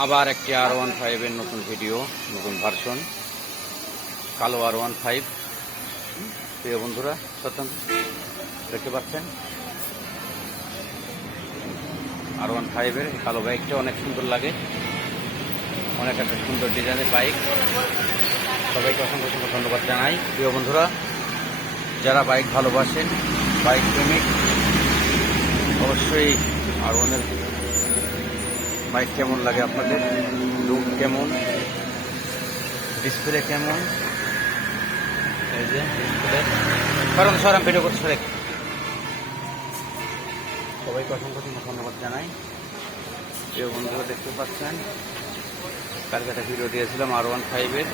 আবার একটি R15 এর নতুন ভিডিও, নতুন ভার্সন, কালো R15। প্রিয় বন্ধুরা, স্বতন্ত্র দেখতে পাচ্ছেন R15 এর কালো বাইকটা অনেক সুন্দর লাগে, অনেক একটা সুন্দর ডিজাইনের বাইক। সবাইকে অসংখ্য অসংখ্য ধন্যবাদ জানাই। প্রিয় বন্ধুরা, যারা বাইক ভালোবাসেন, বাইক প্রেমিক, অবশ্যই R1 এর বাইক কেমন লাগে আপনাদের, লুক কেমন, ডিসপ্লে কেমন, এই যে ডিসপ্লে কারণ সরাম ভিডিও করছে। সবাইকে অসংখ্য ধন্যবাদ জানাই। প্রিয় বন্ধুরা, দেখতে পাচ্ছেন কালকে একটা ভিডিও দিয়েছিলাম R15 এর,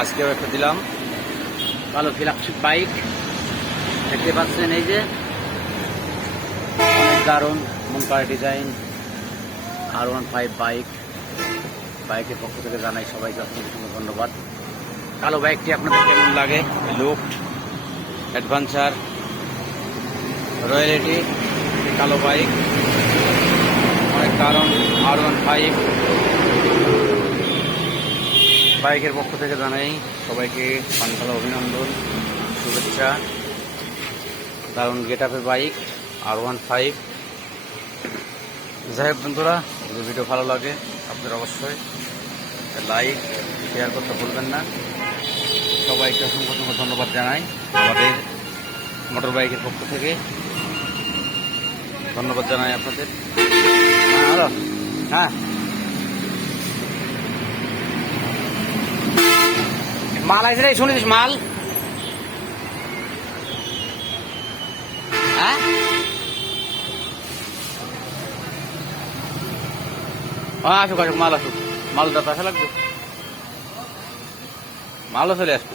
আজকেও একটা দিলাম কালো ফ্ল্যাগশিপ বাইক। দেখতে পাচ্ছেন এই যে অনেক দারুণ মন করা ডিজাইন R15 বাইক। বাইকের পক্ষ থেকে জানাই সবাইকে অসংখ্য ধন্যবাদ। কালো বাইকটি আপনাদের কেমন লাগে, লুক, অ্যাডভেঞ্চার, রয়্যালিটি, কালো বাইক অনেক দারুণ R15 বাইকের পক্ষ থেকে জানাই সবাইকে পানখালা অভিনন্দন, শুভেচ্ছা। দারুণ গেট আপের বাইক R15। যাই হোক বন্ধুরা, যদি ভিডিও ভালো লাগে আপনাদের অবশ্যই লাইক শেয়ার করতে ভুলবেন না। সবাইকে অসংখ্য ধন্যবাদ জানাই আমাদের মোটর বাইকের পক্ষ থেকে। ধন্যবাদ জানাই আপনাদের। হ্যালো, হ্যাঁ মাল আছে রে, শুনেছিস মাল? হ্যাঁ আসুক আসুক, মাল আসুক, মালটা আসা লাগবে, মালও চলে আসবে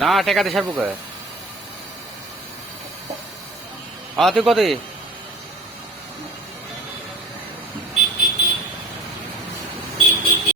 না, টেকা দিয়ে সারবো কে? তুই কত